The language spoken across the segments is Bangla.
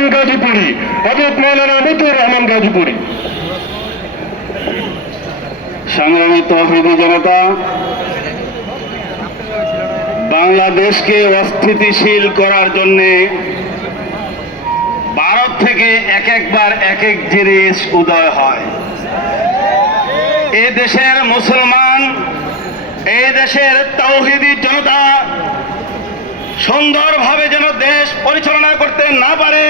রহমান গাজীপুরি, হযরত মাওলানা মতিউর রহমান গাজীপুরি। সংগ্রামী তৌহিদি জনতা, বাংলাদেশকে অস্থিতিশীল করার জন্যে ভারত থেকে একবার এক এক জিনিস উদয় হয়। এ দেশের মুসলমান, এই দেশের তৌহিদি জনতা সুন্দরভাবে যেন দেশ পরিচালনা করতে না পারে,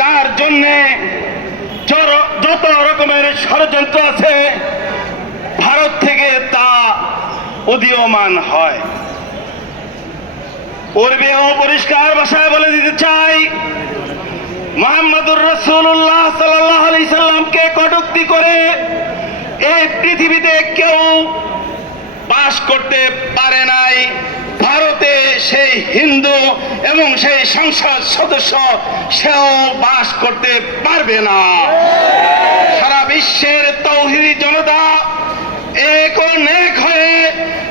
তার জন্যে যত রকমের ষড়যন্ত্র আছে ভারত থেকে তা উদীয়মান হয়। পূর্বেও পরিষ্কার ভাষায় বলে দিতে চাই, মুহাম্মদুর রাসূলুল্লাহ সাল্লাল্লাহু আলাইহি সাল্লামকে কটূক্তি করে এই পৃথিবীতে কেউ বাস করতে পারে নাই। ভারতে সেই হিন্দু এবং সেই সংসদ সদস্য সেও বাস করতে পারবে না। সারা বিশ্বের তৌহিদি জনতা এক ও নেক হয়ে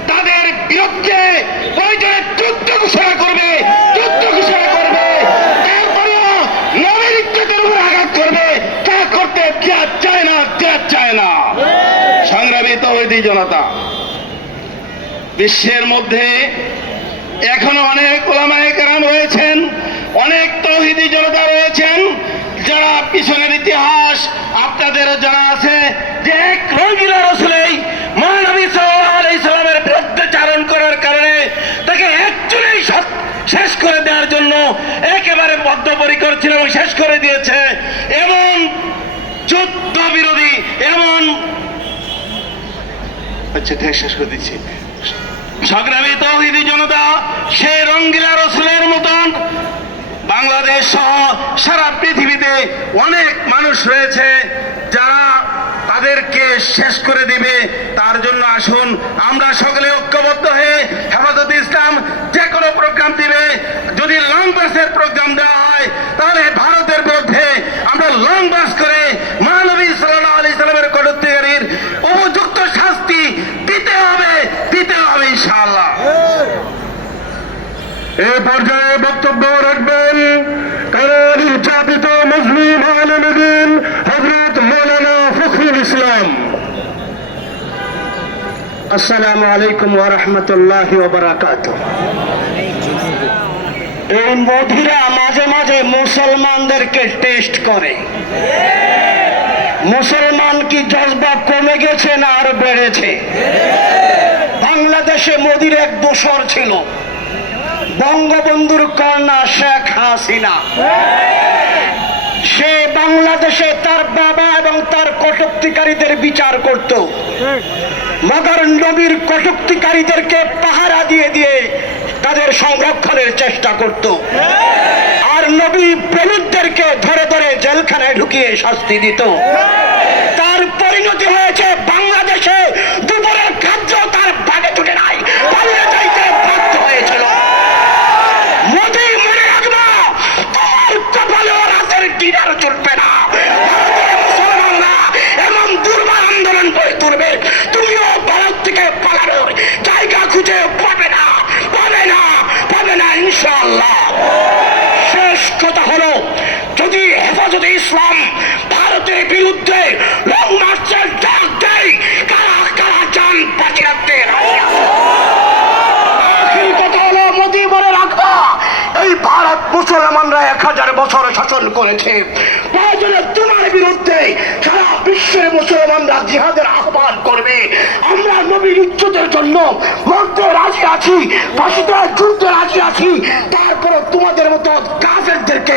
তাদের বিরুদ্ধে প্রয়োজনে যুদ্ধ ঘোষণা করবে, তারপরেও নবীর ইজ্জতের উপর আঘাত করবে। তা করতে চায় না। সংগ্রামী তৌহিদি জনতা, বিশ্বের মধ্যে এখনো অনেক উলামায়ে কেরাম রয়েছেন, অনেক তৌহিদি জনতা রয়েছেন যারা পিছনের ইতিহাস আপনাদেরও জানা আছে যে এক রঙ্গিলা রসুলেই মহানবী সাল্লাল্লাহু আলাইহি সাল্লামের বিরুদ্ধে চারণ করার কারণে তাকে একচুলেই শেষ করে দেওয়ার জন্য একেবারে বদ্ধপরিকর ছিল এবং শেষ করে দিয়েছে। এমন যুদ্ধ বিরোধী, এমন শেষ করে দিচ্ছি। সংগ্রামী তৌহিদি জনতা, সে রঙ্গিলা রসুলের মতন বাংলাদেশ সহ সারা পৃথিবীতে অনেক মানুষ রয়েছে যারা তাদেরকে শেষ করে দিবে। তার জন্য আসুন আমরা সকলে ঐক্যবদ্ধ হয়ে হেফাজতে ইসলাম যে কোনো প্রোগ্রাম দিবে। যদি লং মার্চের প্রোগ্রাম দেওয়া হয় তাহলে ভারতের বিরুদ্ধে আমরা লং মার্চ করে মহানবী সাল্লাল্লাহু আলাইহি সাল্লামের কটূক্তিকারীর উপযুক্ত শাস্তি দিতে হবে ইনশাআল্লাহ। এই পর্যায়ে বক্তব্য রাখবেন কারণ নির্যাতিত মুসলিম আলেম দ্বীন হযরত মাওলানা ফখরুল ইসলাম। আসসালামু আলাইকুম ওয়া রাহমাতুল্লাহি ওয়া বারাকাতুহু। এই মোদিরা মাঝে মাঝে মুসলমানদেরকে টেস্ট করে। মুসলমান কি জজবা কমে গেছে না আরো বেড়েছে? বাংলাদেশে মোদির এক দোসর ছিল, বঙ্গবন্ধুর কন্যা শেখ হাসিনা। সে বাংলাদেশে তার বাবা এবং তার কটূক্তিকারীদের বিচার করত, মগর নবীর কটূক্তিকারীদেরকে পাহারা দিয়ে দিয়ে তাদের সংরক্ষণের চেষ্টা করত, আর নবী প্রেমিকদেরকে ধরে ধরে জেলখানায় ঢুকিয়ে শাস্তি দিত। তার পরিণতি হয়েছে বাংলাদেশে দুপুরের খাদ্য তার ভাগে জুটে নাই, পালিয়ে যাইতে বাধ্য হয়েছিল। মোদি মনে রাখবা, তোমার কপালেও রাতের ডিনার জুটবে না। মুসলমানরা এমন দুর্বার আন্দোলন করে তুলবে, তুমিও ভারত থেকে পালানোর জায়গা খুঁজে পাবে না ইনশাআল্লাহ। শেষ কথা হলো, যদি হেফাজতে ইসলাম ভারতের বিরুদ্ধে লং মার্চের ডাক দেয়, কারা কারা চান বাঁচিয়ে রাখতে রাজি আছে? কথা হলো, মোদি বলে রাখবা, এই ভারত মুসলমানরা 1000 বছর শাসন করেছে। প্রয়োজনে তোমার বিরুদ্ধে সারা বিশ্বের মুসলমানরা জিহাদের আহ্বান করবে। আমরা নবীর ইজ্জতের জন্য মরতে রাজি আছি, ফাঁসিতে ঝুলতে রাজি আছি। তারপর তোমাদের মতো কাফেরদেরকে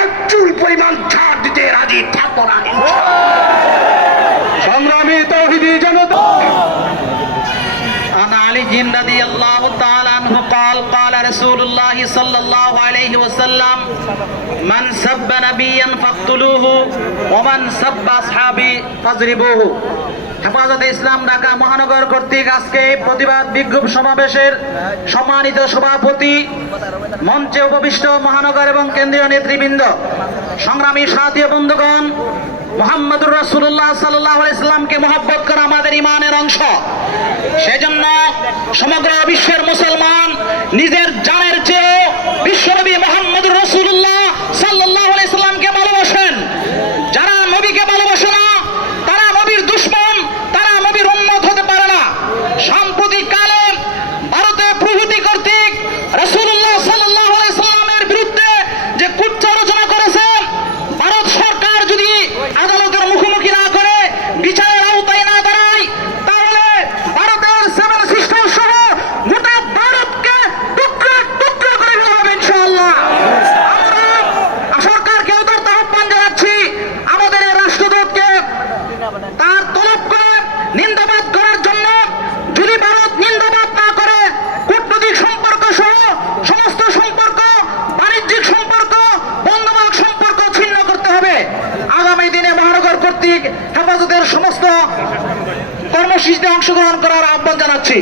এক চুল পরিমাণ ছাড় দিতে রাজি থাকবো না। সংগ্রামী তৌহিদি জনতা, عن علي رضي الله تعالى عنه قال قال رسول الله صلى الله عليه وسلم من سب نبيا فاقتلوه ومن سب اصحابي فاضربوه। হেফাজতে ইসলাম ঢাকা মহানগর কর্তৃক আজকে এই প্রতিবাদ বিক্ষোভ সমাবেশের সম্মানিত সভাপতি, মঞ্চে উপবিষ্ট মহানগর এবং কেন্দ্রীয় নেতৃবৃন্দ, সংগ্রামী সাথী বন্ধুগণ, মুহাম্মদুর রাসূলুল্লাহ সাল্লাল্লাহু আলাইহি সাল্লামকে মহব্বত করা আমাদের ঈমানের অংশ। সেজন্য সমগ্র বিশ্বের মুসলমান নিজের জানের চেয়ে বিশ্বনবী মুহাম্মদুর রাসূলুল্লাহ সাল্লাল্লাহু মসজিদে অংশগ্রহণ করার আহ্বান জানাচ্ছি।